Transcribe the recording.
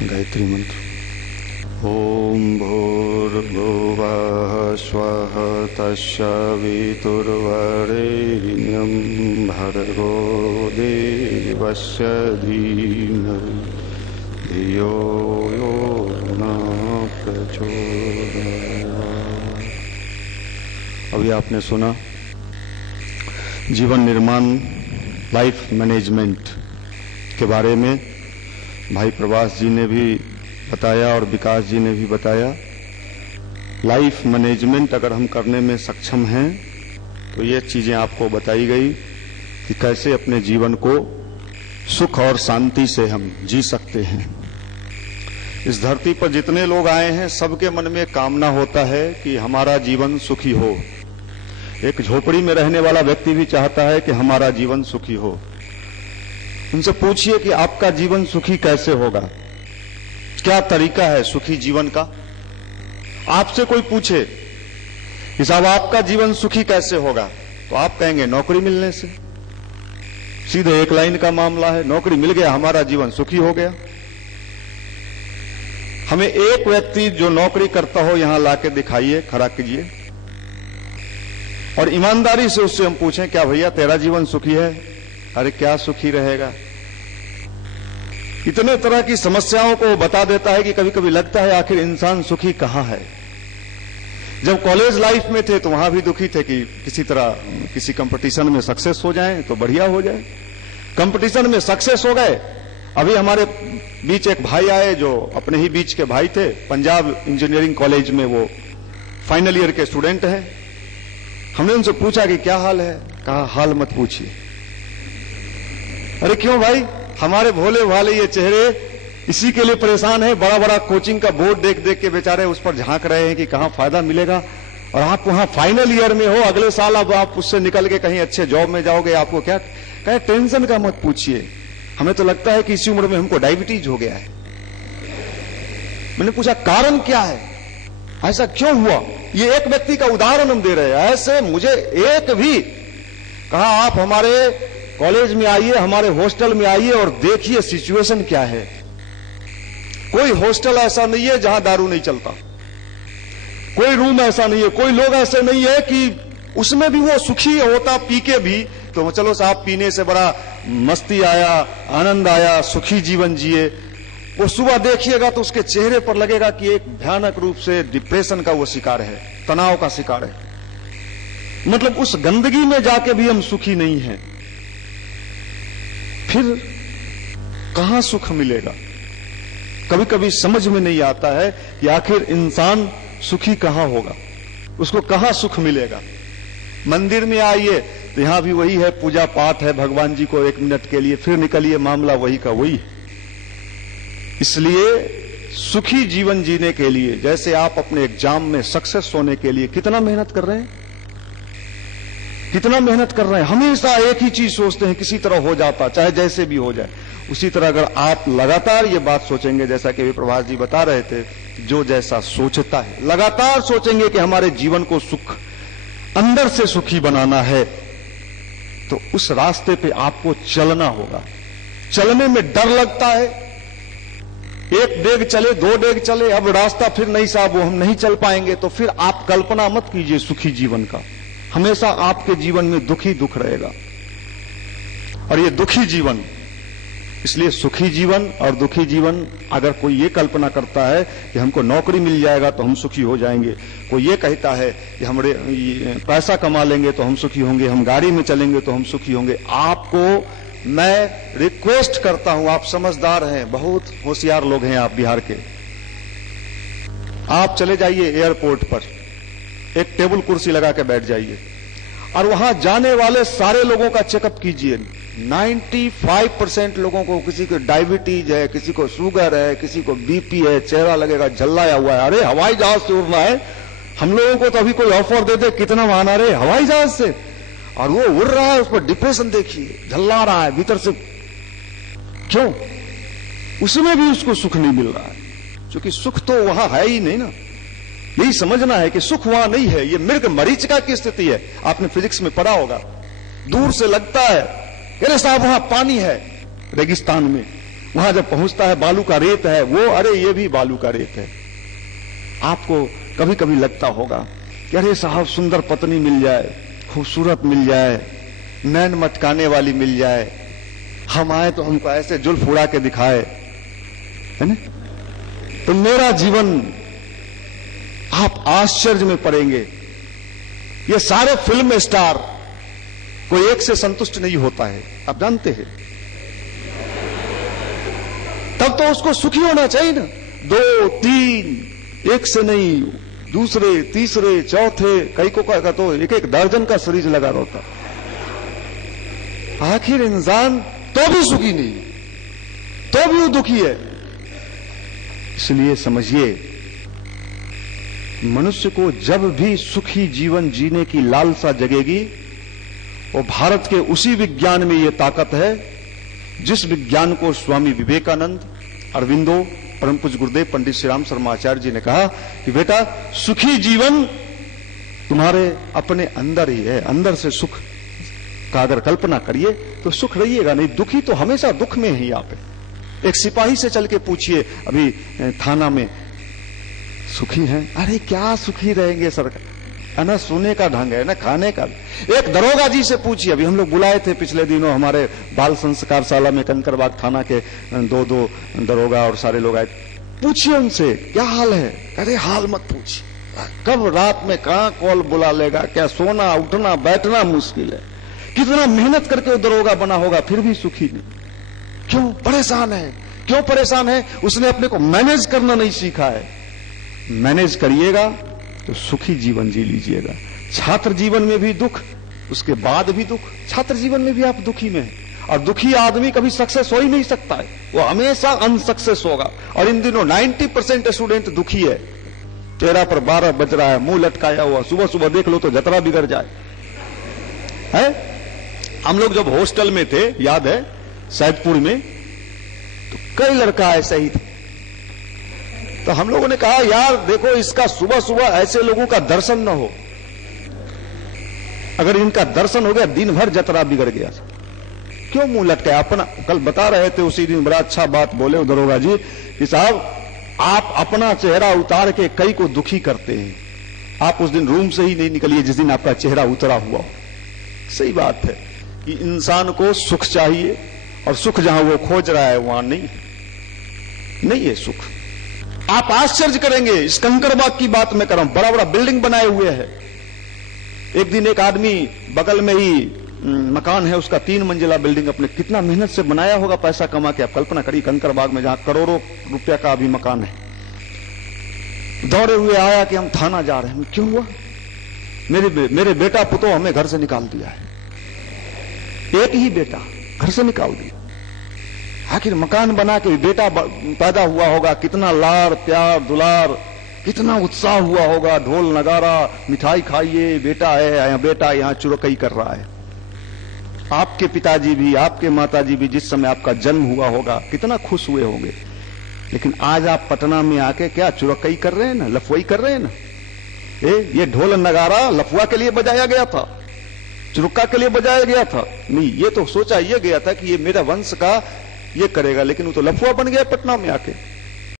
गायत्री मंत्र। ओम भूर्भुवः स्वः तस्य वितुर्वरेण्यं भर्गो देवस्य धीमहि धियो यो न प्रचोदयात्। अभी आपने सुना जीवन निर्माण लाइफ मैनेजमेंट के बारे में भाई प्रभास जी ने भी बताया और विकास जी ने भी बताया। लाइफ मैनेजमेंट अगर हम करने में सक्षम हैं तो ये चीजें आपको बताई गई कि कैसे अपने जीवन को सुख और शांति से हम जी सकते हैं। इस धरती पर जितने लोग आए हैं सबके मन में कामना होता है कि हमारा जीवन सुखी हो। एक झोपड़ी में रहने वाला व्यक्ति भी चाहता है कि हमारा जीवन सुखी हो। उनसे पूछिए कि आपका जीवन सुखी कैसे होगा, क्या तरीका है सुखी जीवन का। आपसे कोई पूछे कि साहब आपका जीवन सुखी कैसे होगा, तो आप कहेंगे नौकरी मिलने से। सीधे एक लाइन का मामला है, नौकरी मिल गया हमारा जीवन सुखी हो गया। हमें एक व्यक्ति जो नौकरी करता हो यहां लाके दिखाइए, खड़ा कीजिए और ईमानदारी से उससे हम पूछें क्या भैया तेरा जीवन सुखी है। अरे क्या सुखी रहेगा। इतने तरह की समस्याओं को बता देता है कि कभी कभी लगता है आखिर इंसान सुखी कहां है। जब कॉलेज लाइफ में थे तो वहां भी दुखी थे कि किसी तरह किसी कंपटीशन में सक्सेस हो जाए तो बढ़िया हो जाए। कंपटीशन में सक्सेस हो गए। अभी हमारे बीच एक भाई आए जो अपने ही बीच के भाई थे, पंजाब इंजीनियरिंग कॉलेज में वो फाइनल ईयर के स्टूडेंट हैं। हमने उनसे पूछा कि क्या हाल है। कहा हाल मत पूछिए। अरे क्यों भाई, हमारे भोले भाले ये चेहरे इसी के लिए परेशान है। बड़ा बड़ा कोचिंग का बोर्ड देख देख के बेचारे उस पर झांक रहे हैं कि कहां फायदा मिलेगा, और आप वहां फाइनल ईयर में हो, अगले साल अब आप उससे निकल के कहीं अच्छे जॉब में जाओगे, आपको क्या कहे। टेंशन का मत पूछिए, हमें तो लगता है कि इसी उम्र में हमको डायबिटीज हो गया है। मैंने पूछा कारण क्या है, ऐसा क्यों हुआ। ये एक व्यक्ति का उदाहरण हम दे रहे हैं। ऐसे मुझे एक भी कहा आप हमारे कॉलेज में आइए, हमारे हॉस्टल में आइए और देखिए सिचुएशन क्या है। कोई हॉस्टल ऐसा नहीं है जहां दारू नहीं चलता, कोई रूम ऐसा नहीं है, कोई लोग ऐसे नहीं है कि उसमें भी वो सुखी होता पी के भी। तो चलो साहब पीने से बड़ा मस्ती आया, आनंद आया, सुखी जीवन जिए। वो सुबह देखिएगा तो उसके चेहरे पर लगेगा कि एक भयानक रूप से डिप्रेशन का वो शिकार है, तनाव का शिकार है। मतलब उस गंदगी में जाके भी हम सुखी नहीं हैं। फिर कहां सुख मिलेगा। कभी कभी समझ में नहीं आता है कि आखिर इंसान सुखी कहां होगा, उसको कहां सुख मिलेगा। मंदिर में आइए तो यहां भी वही है, पूजा पाठ है, भगवान जी को 1 मिनट के लिए, फिर निकलिए मामला वही का वही है। इसलिए सुखी जीवन जीने के लिए, जैसे आप अपने एग्जाम में सक्सेस होने के लिए कितना मेहनत कर रहे हैं, कितना मेहनत कर रहे हैं, हमेशा एक ही चीज सोचते हैं किसी तरह हो जाता, चाहे जैसे भी हो जाए। उसी तरह अगर आप लगातार ये बात सोचेंगे, जैसा कि प्रभास जी बता रहे थे, जो जैसा सोचता है, लगातार सोचेंगे कि हमारे जीवन को सुख अंदर से सुखी बनाना है, तो उस रास्ते पे आपको चलना होगा। चलने में डर लगता है, 1 डेग चले 2 डेग चले, अब रास्ता फिर नहीं साहब वो हम नहीं चल पाएंगे, तो फिर आप कल्पना मत कीजिए सुखी जीवन का। हमेशा आपके जीवन में दुखी दुख रहेगा, और ये दुखी जीवन, इसलिए सुखी जीवन और दुखी जीवन, अगर कोई ये कल्पना करता है कि हमको नौकरी मिल जाएगा तो हम सुखी हो जाएंगे, कोई ये कहता है कि हमारे पैसा कमा लेंगे तो हम सुखी होंगे, हम गाड़ी में चलेंगे तो हम सुखी होंगे, आपको मैं रिक्वेस्ट करता हूं, आप समझदार हैं, बहुत होशियार लोग हैं आप बिहार के, आप चले जाइए एयरपोर्ट पर, एक टेबल कुर्सी लगा के बैठ जाइए और वहां जाने वाले सारे लोगों का चेकअप कीजिए। 95% लोगों को, किसी को डायबिटीज है, किसी को शुगर है, किसी को बीपी है, चेहरा लगेगा झल्लाया हुआ है। अरे हवाई जहाज से उड़ना है, हम लोगों को तो अभी कोई ऑफर दे दे कितना माना रहे हवाई जहाज से, और वो उड़ रहा है, उस पर डिप्रेशन देखिए, झल्ला रहा है भीतर से। क्यों? उसमें भी उसको सुख नहीं मिल रहा है, क्योंकि सुख तो वहां है ही नहीं ना। यही समझना है कि सुख वहां नहीं है, ये मृग मरीचिका की स्थिति है। आपने फिजिक्स में पढ़ा होगा, दूर से लगता है अरे साहब वहां पानी है रेगिस्तान में, वहां जब पहुंचता है बालू का रेत है, वो अरे ये भी बालू का रेत है। आपको कभी कभी लगता होगा कि अरे साहब सुंदर पत्नी मिल जाए, खूबसूरत मिल जाए, नैन मटकाने वाली मिल जाए, हम आए तो हमको ऐसे जुल्फ उड़ा के दिखाए, है ना, तो मेरा जीवन, आप आश्चर्य में पड़ेंगे। ये सारे फिल्म स्टार कोई एक से संतुष्ट नहीं होता है, आप जानते हैं। तब तो उसको सुखी होना चाहिए ना, 2 3 एक से नहीं, दूसरे तीसरे चौथे, कई को का तो एक दर्जन का सीरीज लगा रहता। आखिर इंसान तो भी सुखी नहीं, तो भी वो दुखी है। इसलिए समझिए, मनुष्य को जब भी सुखी जीवन जीने की लालसा जगेगी, वो भारत के उसी विज्ञान में ये ताकत है जिस विज्ञान को स्वामी विवेकानंद, अरविंदो, परम पूज्य गुरुदेव पंडित श्री राम शर्मा आचार्य जी ने कहा कि बेटा सुखी जीवन तुम्हारे अपने अंदर ही है। अंदर से सुख का अगर कल्पना करिए तो सुख रहिएगा, नहीं दुखी तो हमेशा दुख में ही आप। एक सिपाही से चल के पूछिए अभी थाना में, सुखी हैं? अरे क्या सुखी रहेंगे सरकार, ना सोने का ढंग है ना खाने का। एक दरोगा जी से पूछिए, अभी हम लोग बुलाए थे पिछले दिनों हमारे बाल संस्कार शाला में, कंकरबाग थाना के 2 दरोगा और सारे लोग आए। पूछिए उनसे क्या हाल है। अरे हाल मत पूछिए, कब रात में कहां कॉल बुला लेगा, क्या सोना उठना बैठना मुश्किल है। कितना मेहनत करके वो दरोगा बना होगा, फिर भी सुखी नहीं। क्यों परेशान है? क्यों परेशान है? उसने अपने को मैनेज करना नहीं सीखा है। मैनेज करिएगा तो सुखी जीवन जी लीजिएगा। छात्र जीवन में भी दुख, उसके बाद भी दुख। छात्र जीवन में भी आप दुखी में हैं, और दुखी आदमी कभी सक्सेस हो ही नहीं सकता है, वो हमेशा अनसक्सेस होगा। और इन दिनों 90% स्टूडेंट दुखी है। 13 पर 12 बज रहा है, मुंह लटकाया हुआ, सुबह सुबह देख लो तो जतरा बिगड़ जाए है। हम लोग जब हॉस्टल में थे, याद है सैदपुर में, तो कई लड़का ऐसे ही थे। तो हम लोगों ने कहा यार देखो, इसका सुबह सुबह ऐसे लोगों का दर्शन न हो, अगर इनका दर्शन हो गया दिन भर जतरा बिगड़ गया। क्यों मुंह लटकाया? अपना कल बता रहे थे उसी दिन, बड़ा अच्छा बात बोले दरोगा जी कि साहब आप अपना चेहरा उतार के कई को दुखी करते हैं। आप उस दिन रूम से ही नहीं निकलिए जिस दिन आपका चेहरा उतरा हुआ हो। सही बात है कि इंसान को सुख चाहिए, और सुख जहां वो खोज रहा है वहां नहीं है सुख। आप आश्चर्य करेंगे, इस कंकरबाग की बात मैं कर रहा हूं, बड़ा बड़ा बिल्डिंग बनाए हुए है। एक दिन एक आदमी, बगल में ही मकान है उसका, 3 मंजिला बिल्डिंग, अपने कितना मेहनत से बनाया होगा पैसा कमा के। आप कल्पना करिए कंकरबाग में जहां करोड़ों रुपया का अभी मकान है। दौड़े हुए आया कि हम थाना जा रहे हैं। क्यों हुआ? मेरे बेटा पुतो हमें घर से निकाल दिया है। एक ही बेटा घर से निकाल दिया। आखिर मकान बना के बेटा पैदा हुआ होगा, कितना लाड़ प्यार दुलार, कितना उत्साह हुआ होगा, ढोल नगारा, मिठाई खाइए, बेटा है, बेटा यहाँ चुरकई कर रहा है। आपके पिताजी भी, आपके माताजी भी जिस समय आपका जन्म हुआ होगा कितना खुश हुए होंगे। लेकिन आज आप पटना में आके क्या चुरकई कर रहे हैं ना, लफुआई कर रहे हैं ना। ये ढोल नगारा लफुआ के लिए बजाया गया था, चुरुक्का के लिए बजाया गया था? नहीं, ये तो सोचा ये गया था कि ये मेरा वंश का ये करेगा, लेकिन वो तो लफुआ बन गया पटना में आके।